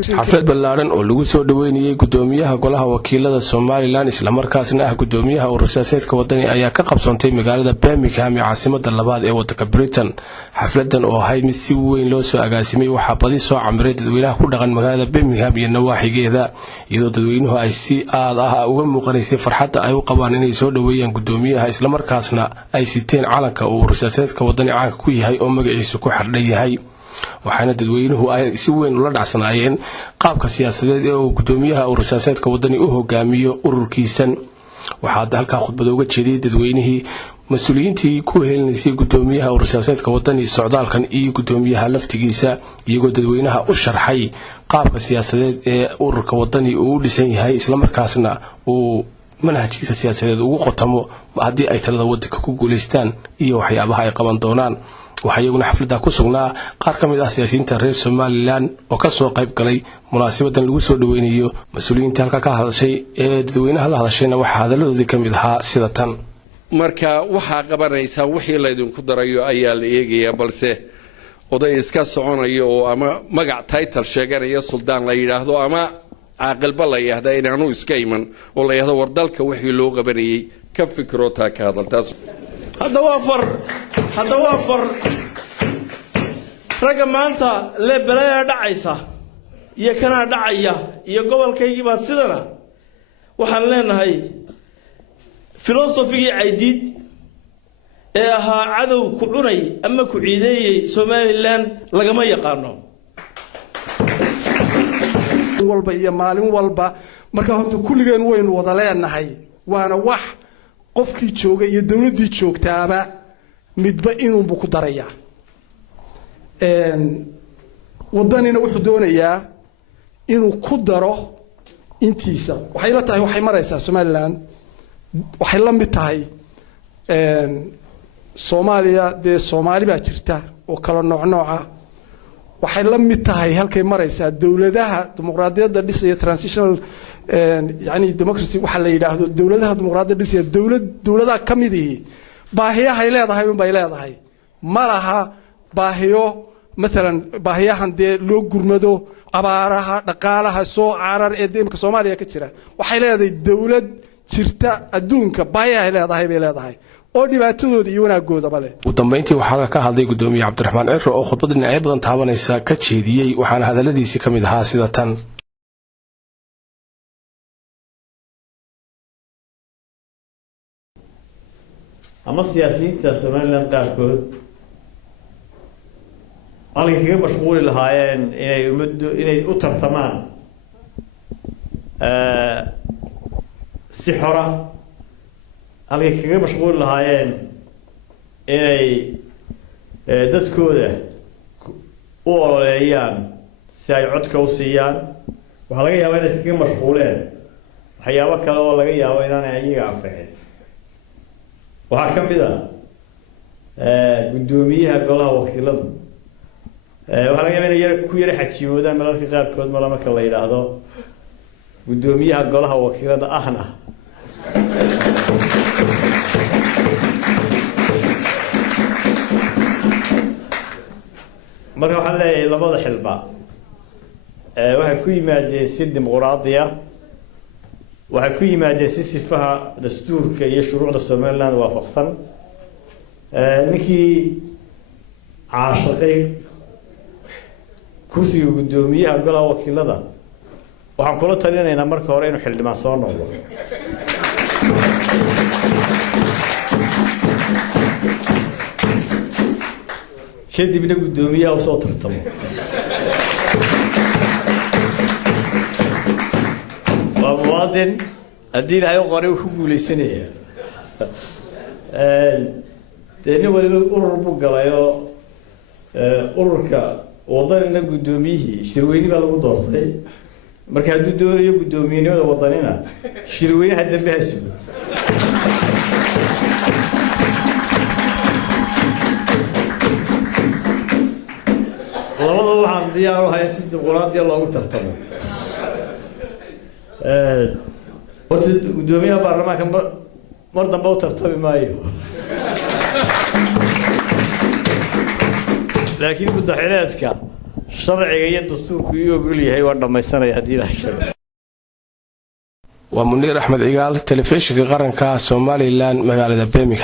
xaflad ballaaran oo lagu soo dhaweynayay gudoomiyaha golaha wakiilada Soomaaliland isla markaasna ah gudoomiyaha urur-siyaasadeedka wadani ayaa ka qabsantay magaalada Birmingham ee caasimadda labaad ee waddanka Britain. xafladan oo ahayd mid si weyn loo soo agaasimay waxaa badi soo camiray dadweynaha ku dhaqan magaalada Birmingham iyo nawaaxigeeda, iyadoo dadweynuhu ay si aad ah uga muuqanaysay farxadda ay u qabaan inay soo dhaweeyaan gudoomiyaha isla markaasna ay siteen calanka uu urur-siyaasadeedka wadani caanka ku yahay oo magaciisu ku xardhan yahay. waxaana dadweynuhu ay si weyn ula dhacsanaayeen qaabka siyaasadeed ee uu gudoomiyaha urur-siyaasadeedka wadani u hogaamiyo ururkiisan. waxaa halkaa khudbad uga jeediyay dadweynihii mas'uuliyiintii ku heelinaysay gudoomiyaha urur-siyaasadeedka wadani socdaalkan iyo gudoomiyaha laftigiisa, iyagoo dadweynaha u sharxay qaabka siyaasadeed ee ururka wadani uu u dhisan yahay isla markaasna uu manhajkiisa siyaasadeed ugu qotamo haddii ay talada waddanka ku guuleystaan iyo waxyaabaha ay qaban doonaan. waxaa iyaguna xafladda ku sugnaa qaar ka mid ah siyaasiyiinta reer Somaliland oo ka soo qayb galay munaasabadan lagu soo dhaweynayo. mas'uuliyiinta halka ka hadashay ee dadweynaha la hadashayna waxaa hadaladoodii ka mid ahaa sida tan: marka waxaa qabanaysaa wixii laydinku darayo ayaa la eegayaa, balse oday iska soconayo oo ama magac title sheeganaya suldaan la yidhaahdo ama caaqilba la yidhaahda inaanu iska iman oo la yidhaahdo war dalka wixii loo qabanayay ka fikiro taa ka hadaltaas. هذا وافر رجع مانتا لبلايا دعيسة يكنا دعية يقبل كي بعد سدنا وحنلنا هاي فلسفي عديد ها عدو كلوني أما كعيدي Somaliland لقما يقارنوا والبا يا مالين والبا مركا هنتو كل جن وين وضلنا هاي وأنا وح qofkii jooga iyo dawladii joogtaaba midba inuu ku daraya wadanina wuxuu doonayaa inuu ku daro intiisa. waxay la tahay waxay maraysaa Somaliland waxay la mid tahay Soomaaliya de Soomaali baa jirta oo kala nooc waxay la mid tahay halkay maraysaa dawladaha dimuqraadiyadda dhisaya transitional يعني democracy waxa la yiraahdo dawladaha dimuqraadiyadda dhisaya dawladaha kamidii baahiyaha ay leedahay un bay leedahay malaha baahiyo مثلا baahiyahan de loo gurmado abaaraha dhaqaalaha soo caarar ee deemka Soomaaliya ka jira. waxay leedahay dawlad jirta adduunka baahiyaha ay leedahay oo dhibaatadooda iyo wanaagooda bale. ugu dambeyntii waxaa ka hadlay gudoomiyaha Cabdiraxmaan Ciro oo khudbad dhinacyo badan taabanaysa ka jeediyay, waxaana hadaladiisa ka mid ahaa sida tan: ama siyaasiyiinta Somaliland qaarkood halkay kaga mashquuli lahaayeen inay u tartamaan si xora, halkay kaga mashquuli lahaayeen inay dadkooda u ololeeyaan si ay codka u siiyaan. waxaa laga yaabaa inay kaga mashquuleen waxyaabo kale oo laga yaabo inaanay iyaga anficin. waxaa ka mid ah gudoomiyaha golaha wakiiladu waxaa laga yaabaa inay ku yara xajiimoodaan mararka qaarkood marka la yidhaahdo gudoomiyaha golaha wakiilada ahna marka waxaan leeyahay labada xilba waxay ku yimaadeen si dimuqraadiya, waxay ku yimaadeen si sifaha dastuurka iyo shuruucda Somaliland waafaqsan. ninkii caashaqay kursiga gudoomiyaha golaha wakiilada waxaan kula talinaynaa marka hore inuu xildhibaan soo noqdo. kadibna gudoomiyaha u soo tartamo. waa muwaadin haddii ilaahay u qoray ku guuleysanaya. nin waliba urur buu galay oo ururka wadanina gudoomiyihii shirweyne baa lagu doortay. marka hadduu doonayo gudoomiyenimada wadanina shirweynaha dambe ha sugo. labada waxaan diyaar u ahay si dimuqraadiya loogu tartamo. horta gudoomiyaha baarlamaanka mar dambe u tartami maayo. laakiin madaxweynaha sharciga iyo dastuurku iyo ogol yahay waa dhamaysanaya hadii la helo ومنير أحمد عقال تلفزيون قرن كاس سوماليلاند مقالة بيرمنغهام